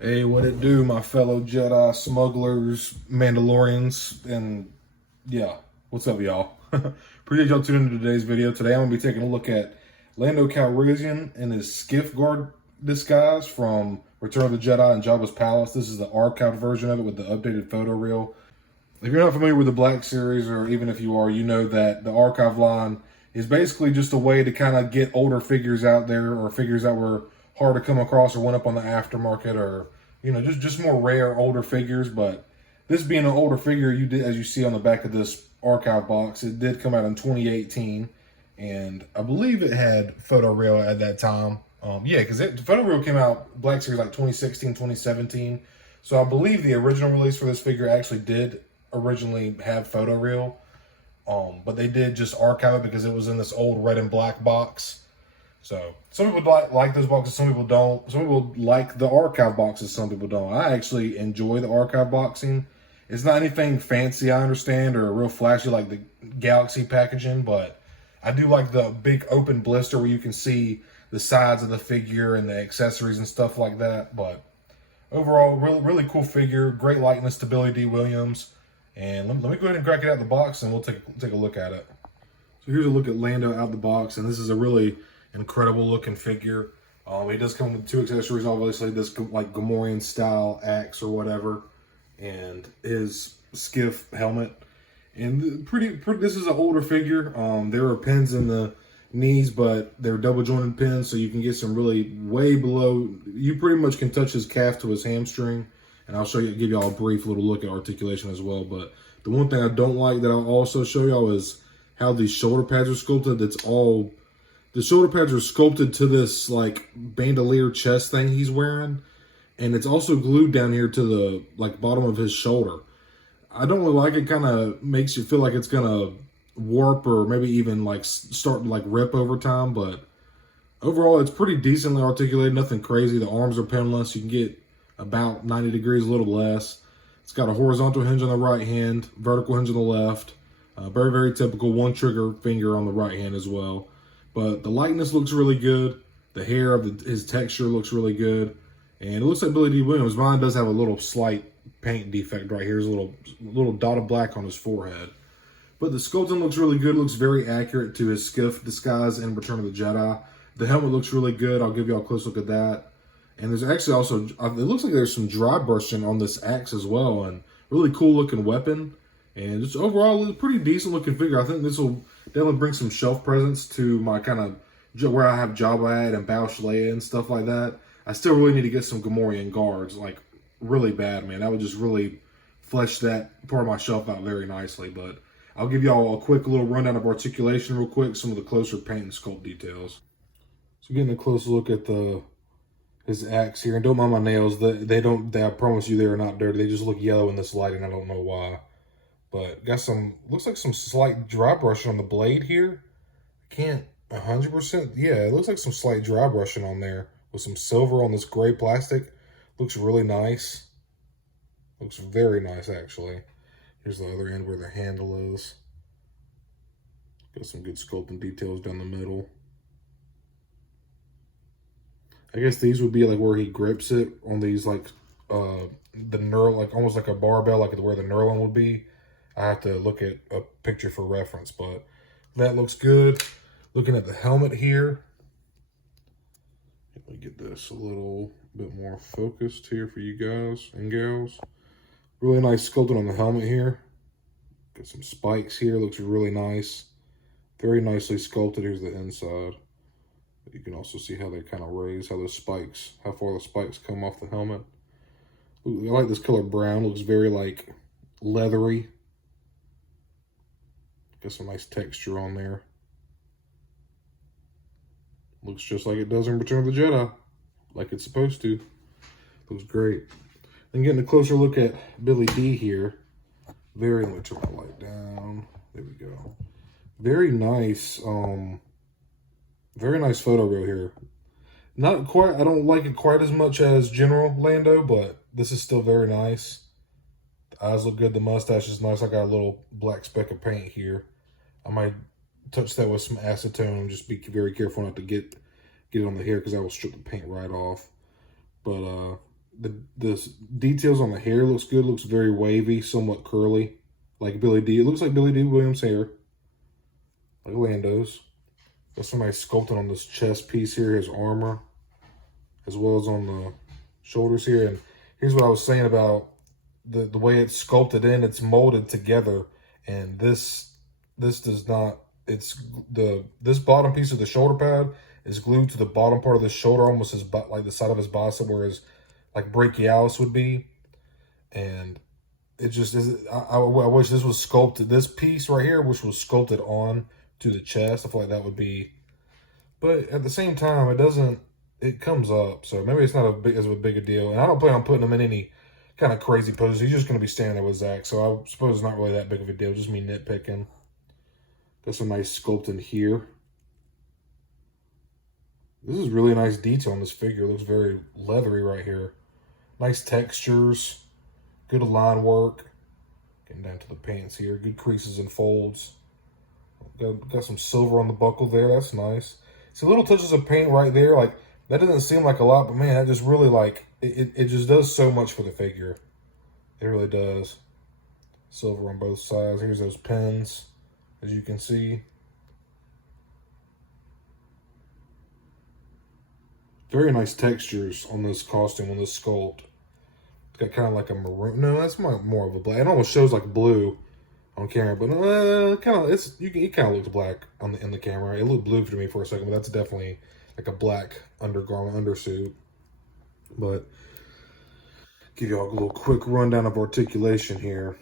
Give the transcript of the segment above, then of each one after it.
Hey, what it do, my fellow Jedi smugglers, Mandalorians, and yeah, what's up, y'all? Appreciate y'all tuning into today's video. Today I'm gonna be taking a look at Lando Calrissian in his Skiff guard disguise from Return of the Jedi and Jabba's Palace. This is the archived version of it with the updated photo reel. If you're not familiar with the Black Series, or even if you are, you know that the archive line is basically just a way to kind of get older figures out there, or figures that were hard to come across or went up on the aftermarket, or just more rare older figures. But this being an older figure, you did, as you see on the back of this archive box, it did come out in 2018, and I believe it had photo reel at that time. Yeah, because the photo reel came out Black Series like 2016, 2017. So I believe the original release for this figure actually did originally have photo reel, but they did just archive it because it was in this old red and black box. So some people like those boxes, some people don't. Some people like the archive boxes, some people don't. I actually enjoy the archive boxing. It's not anything fancy, I understand, or real flashy like the Galaxy packaging, but I do like the big open blister where you can see the sides of the figure and the accessories and stuff like that. But overall, really cool figure, great likeness to Billy D. Williams. And let me go ahead and crack it out of the box, and we'll take a look at it. So here's a look at Lando out the box, and this is a really incredible looking figure. He does come with two accessories, obviously, this like Gamorrean style axe or whatever, and his Skiff helmet. And this is an older figure. There are pins in the knees, but they're double jointed pins, so you can get some really way below. You pretty much can touch his calf to his hamstring. And I'll give y'all a brief little look at articulation as well. But the one thing I don't like that I'll also show y'all is how these shoulder pads are sculpted. The shoulder pads are sculpted to this like bandolier chest thing he's wearing. And it's also glued down here to the like bottom of his shoulder. I don't really like it. Kind of makes you feel like it's gonna warp or maybe even like start to like rip over time. But overall, it's pretty decently articulated. Nothing crazy. The arms are pinless. You can get about 90 degrees, a little less. It's got a horizontal hinge on the right hand, vertical hinge on the left. Very typical one trigger finger on the right hand as well. But the lightness looks really good. The hair of his texture looks really good. And it looks like Billy D. Williams. Mine does have a little slight paint defect right here. There's a little dot of black on his forehead. But the sculpting looks really good. Looks very accurate to his Skiff disguise in Return of the Jedi. The helmet looks really good. I'll give y'all a close look at that. And there's actually also, it looks like there's some dry brushing on this axe as well, and really cool looking weapon. And just overall, a pretty decent looking figure. I think this will definitely bring some shelf presence to my kind of, where I have Jabba at and Bausch Leia and stuff like that. I still really need to get some Gamorrean guards, like really bad, man. That would just really flesh that part of my shelf out very nicely. But I'll give y'all a quick little rundown of articulation real quick, some of the closer paint and sculpt details. So getting a close look at his axe here, and don't mind my nails. I promise you, they are not dirty. They just look yellow in this lighting. I don't know why, but got looks like some slight dry brushing on the blade here. I can't 100%. Yeah, it looks like some slight dry brushing on there with some silver on this gray plastic. Looks really nice. Looks very nice, actually. Here's the other end where the handle is. Got some good sculpting details down the middle. I guess these would be like where he grips it on these, like the knurl, like almost like a barbell, like where the knurling would be. I have to look at a picture for reference, but that looks good. Looking at the helmet here, let me get this a little bit more focused here for you guys and gals. Really nice sculpting on the helmet here. Got some spikes here. Looks really nice. Very nicely sculpted. Here's the inside. You can also see how they kind of raise, how far the spikes come off the helmet. I like this color brown. Looks very like leathery. Got some nice texture on there. Looks just like it does in Return of the Jedi, like it's supposed to. Looks great. Then getting a closer look at Billy D here. Let me turn my light down. There we go. Very nice. Very nice photo reel here. Not quite, I don't like it quite as much as General Lando, but this is still very nice. The eyes look good. The mustache is nice. I got a little black speck of paint here. I might touch that with some acetone and just be very careful not to get it on the hair, because I will strip the paint right off. But the details on the hair looks good. Looks very wavy, somewhat curly, like Billy D. It looks like Billy D. Williams' hair, like Lando's. Got somebody sculpting on this chest piece here, his armor, as well as on the shoulders here. And here's what I was saying about the way it's sculpted in. It's molded together, and this does not. It's this bottom piece of the shoulder pad is glued to the bottom part of the shoulder, almost as like the side of his bicep, where his like brachialis would be. And it just is. I wish this was sculpted. This piece right here, which was sculpted on to the chest. I feel like that would be, but at the same time, it doesn't. It comes up, so maybe it's not as big a deal. And I don't plan on putting him in any kind of crazy poses. He's just going to be standing there with Zach, so I suppose it's not really that big of a deal. Just me nitpicking. Got some nice sculpting here. This is really nice detail on this figure. It looks very leathery right here. Nice textures. Good line work. Getting down to the pants here. Good creases and folds. Got some silver on the buckle there. That's nice. See, little touches of paint right there. Like, that doesn't seem like a lot, but man, that just really, like, it just does so much for the figure. It really does. Silver on both sides. Here's those pins, as you can see. Very nice textures on this costume, on this sculpt. It's got kind of like a maroon. No, that's more of a black. It almost shows like blue on camera, but it kind of looks black in the camera. It looked blue to me for a second, but that's definitely like a black undergarment, undersuit. But give y'all a little quick rundown of articulation here.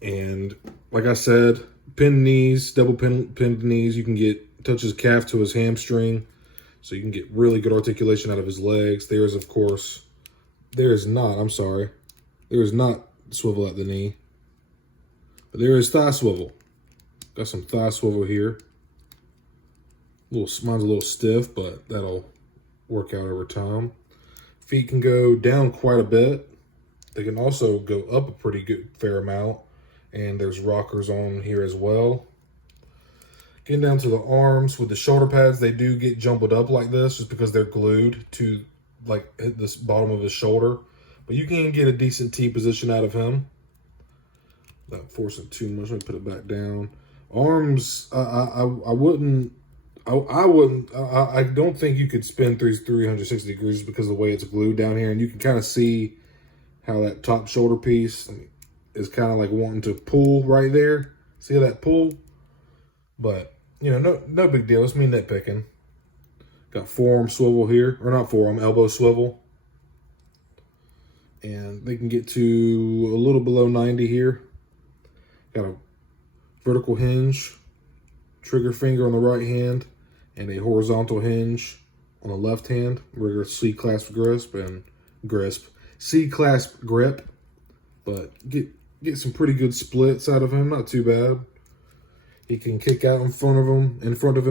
And like I said, pinned knees, double pinned knees. You can touch his calf to his hamstring, so you can get really good articulation out of his legs. There is not swivel at the knee. But there is thigh swivel. Got some thigh swivel here. Mine's a little stiff, but that'll work out over time. Feet can go down quite a bit. They can also go up a pretty good fair amount. And there's rockers on here as well. Getting down to the arms with the shoulder pads, they do get jumbled up like this just because they're glued to like this bottom of his shoulder. But you can get a decent T position out of him without forcing too much. Let me put it back down. Arms, I don't think you could spin 360 degrees because of the way it's glued down here. And you can kind of see how that top shoulder piece is kind of like wanting to pull right there. See that pull? But, you know, no big deal. It's me nitpicking. Got forearm swivel here. Or not forearm, elbow swivel. And they can get to a little below 90 here. Got a vertical hinge, trigger finger on the right hand, and a horizontal hinge on the left hand. Regular C-clasp C-clasp grip. But get some pretty good splits out of him. Not too bad. He can kick out in front of him,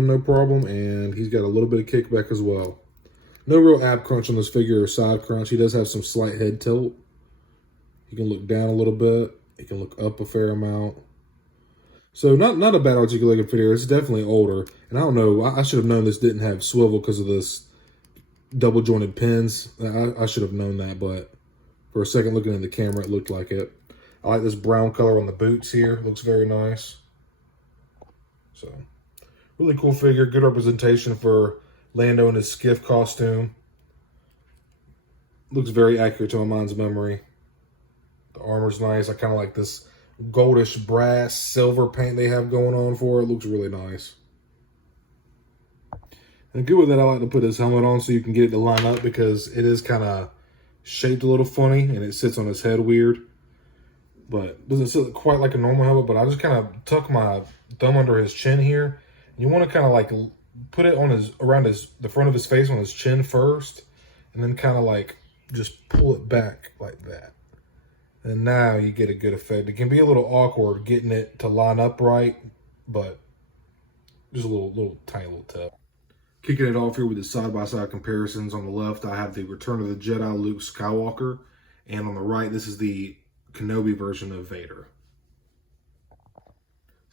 no problem, and he's got a little bit of kickback as well. No real ab crunch on this figure or side crunch. He does have some slight head tilt. He can look down a little bit. He can look up a fair amount. So not a bad articulated figure. It's definitely older. And I don't know, I should have known this didn't have swivel because of this double jointed pins. I should have known that, but for a second looking in the camera, it looked like it. I like this brown color on the boots here. Looks very nice. So, really cool figure. Good representation for Lando in his Skiff costume. Looks very accurate to my mind's memory. The armor's nice. I kind of like this goldish brass silver paint they have going on for it. Looks really nice. And good with that, I like to put his helmet on so you can get it to line up because it is kind of shaped a little funny and it sits on his head weird. But doesn't sit quite like a normal helmet, but I just kind of tuck my thumb under his chin here. You want to kind of like put it on around the front of his face on his chin first, and then kind of like just pull it back like that. And now you get a good effect. It can be a little awkward getting it to line up right, but just a little tiny little tip. Kicking it off here with the side-by-side comparisons. On the left, I have the Return of the Jedi Luke Skywalker, and on the right, this is the Kenobi version of Vader.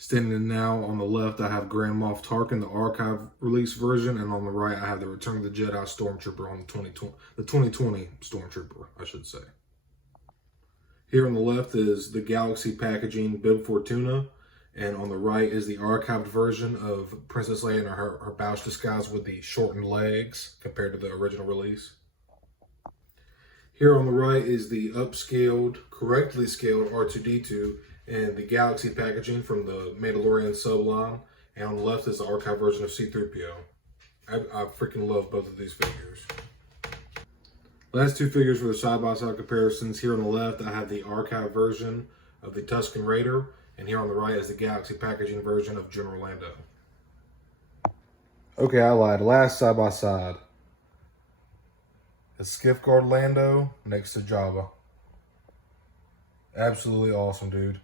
Standing now on the left, I have Grand Moff Tarkin, the archive release version, and on the right, I have the Return of the Jedi Stormtrooper on the 2020 Stormtrooper, I should say. Here on the left is the Galaxy packaging Bib Fortuna, and on the right is the archived version of Princess Leia in her Bouch disguise with the shortened legs compared to the original release. Here on the right is the upscaled, correctly scaled R2-D2 and the Galaxy packaging from the Mandalorian subline, and on the left is the archive version of C-3PO. I freaking love both of these figures. Last two figures for the side-by-side comparisons. Here on the left, I have the archive version of the Tusken Raider, and here on the right is the Galaxy packaging version of General Lando. Okay, I lied. Last side-by-side. A Skiff Guard Lando next to Jabba. Absolutely awesome, dude.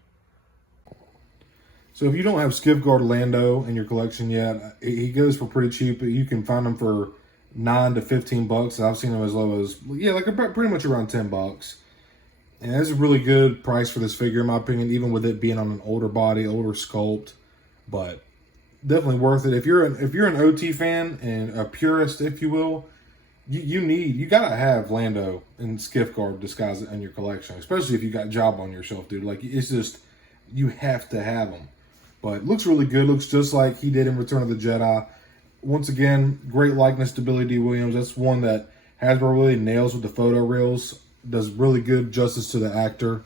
So if you don't have Skiff Guard Lando in your collection yet, he goes for pretty cheap. You can find him for $9 to $15. I've seen him as low as, like about pretty much around $10. And that's a really good price for this figure, in my opinion, even with it being on an older body, older sculpt. But definitely worth it. If you're an OT fan and a purist, if you will, you gotta have Lando and Skiff Guard disguise in your collection, especially if you got Jabba on your shelf, dude. Like, it's just, you have to have them. But looks really good. Looks just like he did in Return of the Jedi. Once again, great likeness to Billy D. Williams. That's one that Hasbro really nails with the photo reels. Does really good justice to the actor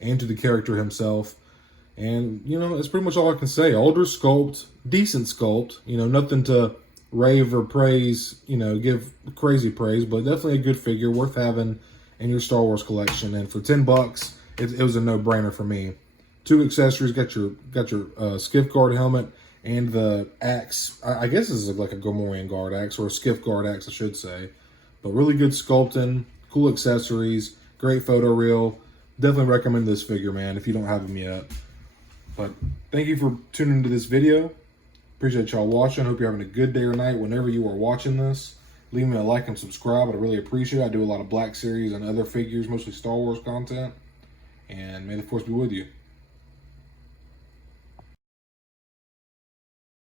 and to the character himself. And, that's pretty much all I can say. Older sculpt, decent sculpt. Nothing to rave or praise, give crazy praise. But definitely a good figure, worth having in your Star Wars collection. And for $10, it was a no-brainer for me. Two accessories, got your Skiff Guard helmet and the axe. I guess this is like a Gamorrean Guard axe, or a Skiff Guard axe, I should say. But really good sculpting, cool accessories, great photo reel. Definitely recommend this figure, man, if you don't have them yet. But thank you for tuning into this video. Appreciate y'all watching. Hope you're having a good day or night whenever you are watching this. Leave me a like and subscribe. I'd really appreciate it. I do a lot of Black Series and other figures, mostly Star Wars content. And may the Force be with you.